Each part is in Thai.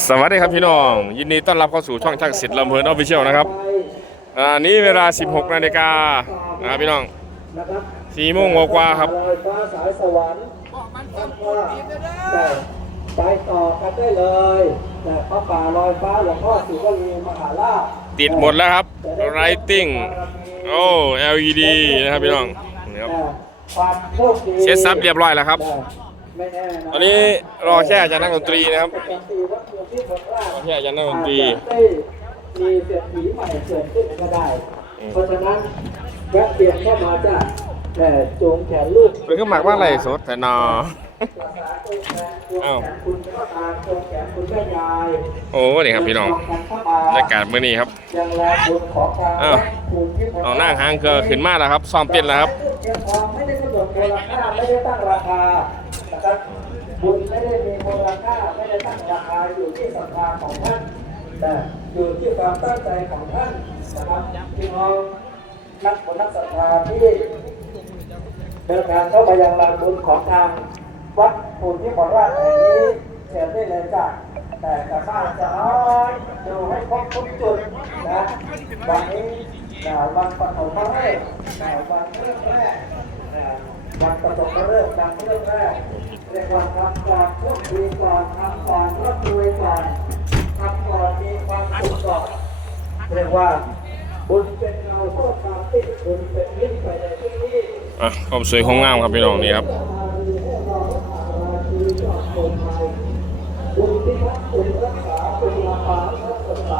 สวัสดีครับพี่น้อง ยินดีต้อนรับเข้าสู่ช่องช่างสิทธิ์ลำเพลินออฟฟิเชียลนะครับอ่านี้เวลา 16นาฬิกานะครับพี่น้องนะครับ4โมงกว่าๆครับลอยฟ้าสายสวรรค์ท่านว่าแต่ไปต่อกันได้เลยแต่พระป่าลอยฟ้าหลวงพ่อศิวลีมหาราชติดหมดแล้วครับ Lighting โอ้ LED นะครับพี่น้องนี่ครับความโชคดีเซ็ตซับเรียบร้อยแล้วครับไม่แน่นะ ตอนนี้รอแค่อาจารย์นักดนตรีนะครับประจำปีวัดเมืองที่ผลราชรอแค่อาจารย์นักดนตรีอาจจะได้มีเศรษฐีใหม่เกิดขึ้นก็ได้อืมเพราะฉะนั้นแวะเวียนเข้ามาจ้ะแต่จูงแขนลูกเป็นก็หมักว่าอะไรสดแต่นออ้าวคุณพ่อตาจูงแขนคุณแม่ยายโอ้นี่ครับพี่น้องบรรยากาศเมื่อนี้ครับยังแลบุญของการอ้าวเอานั่งหางเครือขึ้นมาแล้วครับซ้อมเต้นแล้วครับเงินทองไม่ได้กำหนดมูลค่าไม่ได้ตั้งราคานะ ครับบุญไม่ได้มีมูลค่าไม่ได้ตั้งราคาอยู่ที่ศรัทธาของท่านแต่อยู่ที่ความตั้งใจของท่านนะครับพี่น้องนักบุญนักศรัทธาที่เดินทางเข้ามายังลานบุญของทางวัดภูมิที่บอกว่าแห่งนี้เชิญได้เลยจ้ะแต่กลับบ้านจะน้อยดูให้ครบทุกจุดนะวันนี้นะวันปฐมฤกษ์นะวันเริ่มแรกนะวันปฐมฤกษ์วันเริ่มแรก เรียกว่าทำก่อนโชคดีก่อนทำก่อนร่ำรวยก่อนทำก่อนมีความสุขก่อนเรียกว่าบุญเป็นเงาโทษตามติดบุญเป็นยิ่งไปในที่นี้อะความสวยของงามครับพี่น้องนี่ครับบุญที่พักบุญรักษาเป็นราคาทักสดใส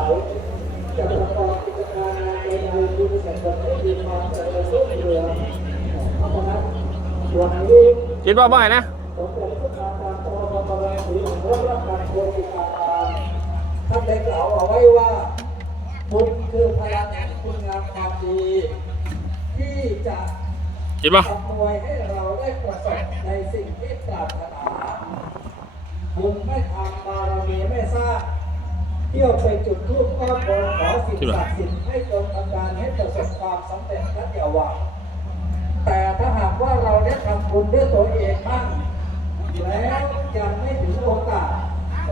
จะประกอบกิจการงานใดๆบุญแก่ตนให้มีความเจริญรุ่งเรืองเพราะฉะนั้นวันนี้คิดว่าบ่นะ สมเด็จพระสัมมาสัมพุทธเจ้าศรีของพระรัตนโกสิกาท่านได้กล่าวเอาไว้ว่าบุญคือพลังแห่งคุณงามความดี ที่จะคิดป่ะอำนวยให้เราได้ประสบในสิ่งที่ปรารถนาบุญไม่ทำบารมีไม่สร้างเที่ยวไปจุดทูปก้อนบนขอสิ่งศักดิ์สิทธิ์ให้จงทำการให้ประสบความสำเร็จและอย่าหวังแต่ถ้าหากว่าเราได้ทำบุญด้วยตัวเองบ้าง แล้วยังไม่ถึงโอกาส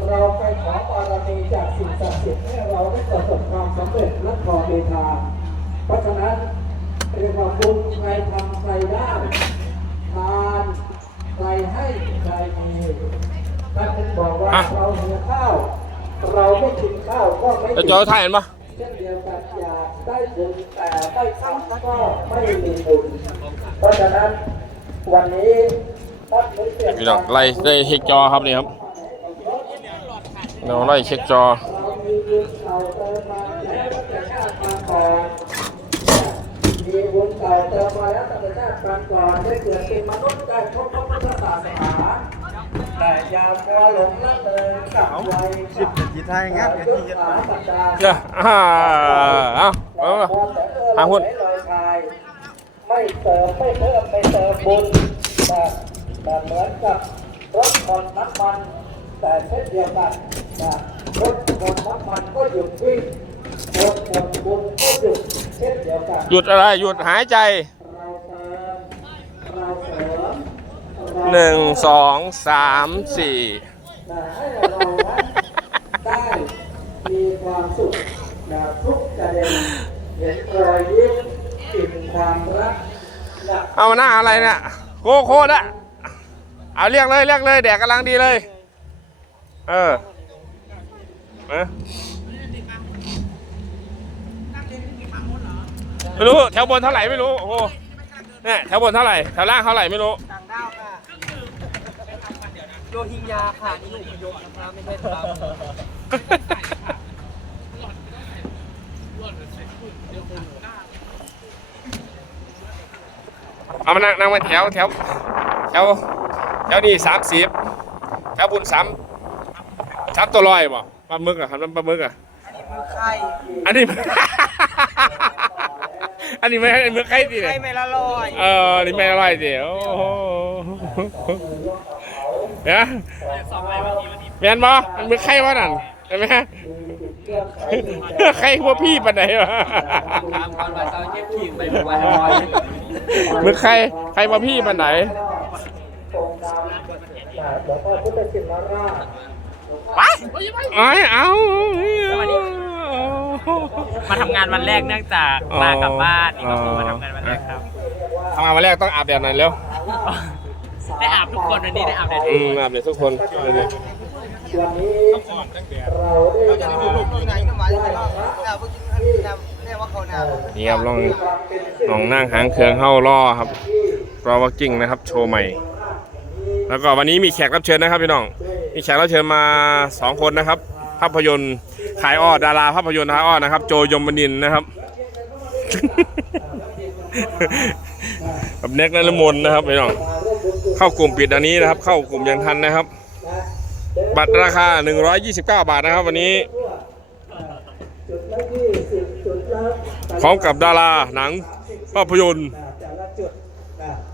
เราไปขอบารมีจากสิ่งศักดิ์สิทธิ์ให้เราได้ประสบความสำเร็จและพอในทาเพราะฉะนั้นเรียกว่าบุญใครทำใครได้ทานใครให้ใครมีท่านถึงบอกว่าเราหิวข้าว เราไม่กินข้าวก็ไม่กิจอถ่ายเห็นปะเช่นเดียวกันอยากได้บุญแต่ไม่ทำก็ไม่มีบุญเพราะฉะนั้นวันนี้ ท่านไม่เปลี่ยนพี่น้องไล่ได้เช็คจอครับนี่ครับเราไล่เช็คจอเรามีบุญเก่าเติมมาแล้วตั้งแต่ชาติมาก่อนมีบุญเก่าเติมมาแล้วตั้งแต่ชาติมาก่อนได้เกิดเป็นมนุษย์ได้พบพระพุทธศาสนาแต่อย่ามัวหลงละเลยกับวัยกับกีตาร์อย่างเงี้ยอาเดี๋ยวยุที่จะสาปัจจาเดี๋ยวอ่าเอาเอาหาหุ้นไม่เติมไม่เพิ่มไม่เติมบุญ แต่แต่เหมือนกับรถหมดน้ำมัน แต่เช่นเดียวกันนะรถหมดน้ำมันก็หยุดวิ่งรถหมดบุญก็หยุดเช่นเดียวกันหยุดอะไรหยุดหายใจเราเติมเราเสริมเราหนึ่งสองสามสี่นะให้เรานั้นได้มีความสุขนะทุกประเด็นเห็นรอยยิ้มอิ่มความรักนะเอาหน้าอะไรเนี่ยโคโคดอะ เอาเรียกเลยเรียกเลยแดกกำลังดีเลย เออเออไม่รู้แถวบนเท่าไหร่ไม่รู้โอ้โหเนี่ยแถวบนเท่าไหร่แถวล่างเท่าไหร่ไม่รู้ต่างดาวค่ะโยฮิงยาค่ะนี่หนูโยนะครับไม่ใช่ครับเอามานั่งนั่งมาแถวแถวแถว แถวนี้สามสิบแถวบุญสามสามตัวลอยบ่ปลาหมึกอะครับปลาหมึกอะไข่ อันนี้ อันนี้ไม่ใช่หมึกไข่ดิไข่ไม่ละลอย เอออันนี้ไม่อร่อยเดี๋ยวเนี่ยแมนบ่มันหมึกไข่วะนั่นเห็นไหมไข่พวกพี่ปันไหนวะตามก่อนว่าเจ้าเก็บขิงไปวันหมึกไข่ไข่พวกพี่ปันไหน องค์ดำหลวงพ่อพุทธชินราชว้ายเอ้ยเอาสวัสดีมาทำงานวันแรกเนื่องจากลากลับบ้านนี่ก็คือมาทำงานวันแรกครับทำงานวันแรกต้องอาบแดดหน่อยเร็วได้อาบทุกคนวันนี้ได้อาบแดดอืมอาบแดดทุกคนเลยวันนี้เราได้มาไหว้พระที่นี่ครับลองลองนั่งหางเครื่องเข้าล่อครับรอวักกิ้งนะครับ โชว์ใหม่ แล้วก็วันนี้มีแขกรับเชิญนะครับพี่น้อง มีแขกรับเชิญมาสองคนนะครับ ภาพยนตร์ขายอ้อดาราภาพยนตร์ขายอ้อนะครับ โจยมนินนะครับกับเน็กนรมนนะครับพี่น้องเข้ากลุ่มปิดอันนี้นะครับ เข้ากลุ่มยังทันนะครับ บัตรราคา 129 บาทนะครับ วันนี้พร้อมกับดาราหนังภาพยนตร์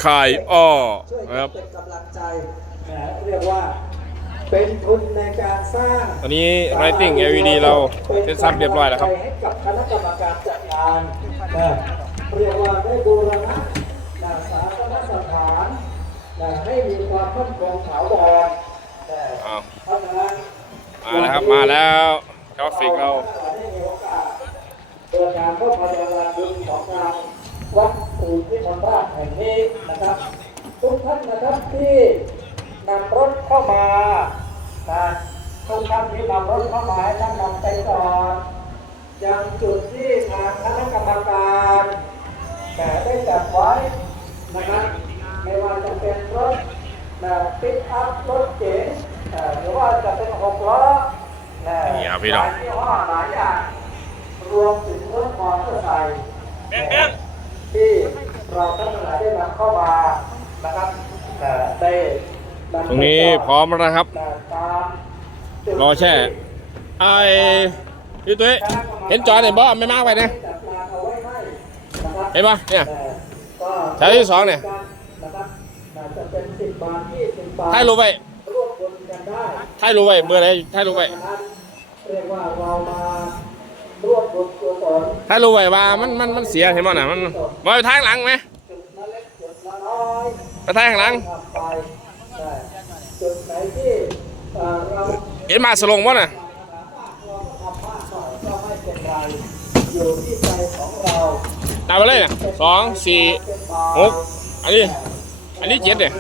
ขายอ้อช่วยนะกัครันบเป็นกำลังใจนะเรียกว่า เป็นทุนในการสร้างตอนนี้ Lighting LED เราเซ็ตซับเรียบร้อยแล้วครับ ให้กับคณะกรรมการจัดงานนะเรียกว่าได้บูรณะนะสาธารณสถานนะให้มีความมั่นคงถาวรนะอ้าวเพราะฉะนั้น มาแล้วครับ มาแล้วกราฟิกเรา ได้มีโอกาสเดินทางเข้ามาในงานบุญของทาง วัดปู่ที่มนราชแห่งนี้นะครับ ทุกท่านนะครับที่นำรถเข้ามานะทุกท่านที่นำรถเข้ามาให้ท่านนำไปจอดยังจุดที่ทางคณะกรรมการแต่ได้จัดไว้นะครับไม่ว่าจะเป็นรถนะปิกอัพรถเก๋งเอ่อหรือว่าจะเป็นหกล้อนะนี่ครับพี่น้องหลายยี่ห้อหลายอย่างรวมถึงรถมอเตอร์ไซค์ ที่เราท่านทั้งหลายได้นำเข้ามานะครับได้ตรงนี้พร้อมแล้วนะครับ รอแช่ไอ้พี่ตุ้ยเห็นจอเนี่ยบ่ไม่มากไปนะเห็นปะเนี่ยแต่ก็แถวที่สองเนี่ยถ่ายรูปไว้ได้ถ่ายรูปไว้เมื่อไรถ่ายรูปไว้เรียกว่าเรามา ถ่ารูปไว้ว่ามันมันมันเสียเห็นบ่น่ะมันบ่ไปถ่ายข้างหลังไหมไปถ่างหลังเอ่อเราเห็นมาสลงบ่น่ะทำมากหน่อยเป็นไรอยู่ที่ใจของเรานับไปเลยนะสองสี่หกอันนี้ อันนี้เจ็ดเนี่ย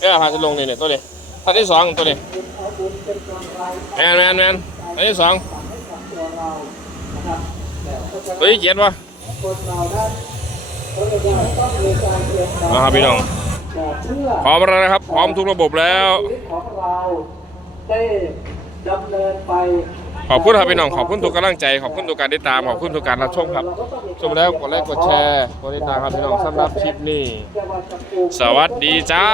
เออพาสลงเนี่ยตัวนี้ท่านที่สองตัวนี้เนกำไรแมนแมนแมนอันที่สอง แต่ก็จะตัวที่เจ็ดวะนะองมีกาครับพี่น้อง พร้อมแล้วนะครับ พร้อมทุกระบบแล้วของเราได้ดำเนินไปขอบคุณครับพี่น้อง ขอบคุณทุกกำลังใจ ขอบคุณทุกการติดตาม ขอบคุณทุกการรับชมครับ ชมแล้วกดไลค์กดแชร์ กดติดตามครับพี่น้องสำหรับคลิปนี้ สวัสดีจ้า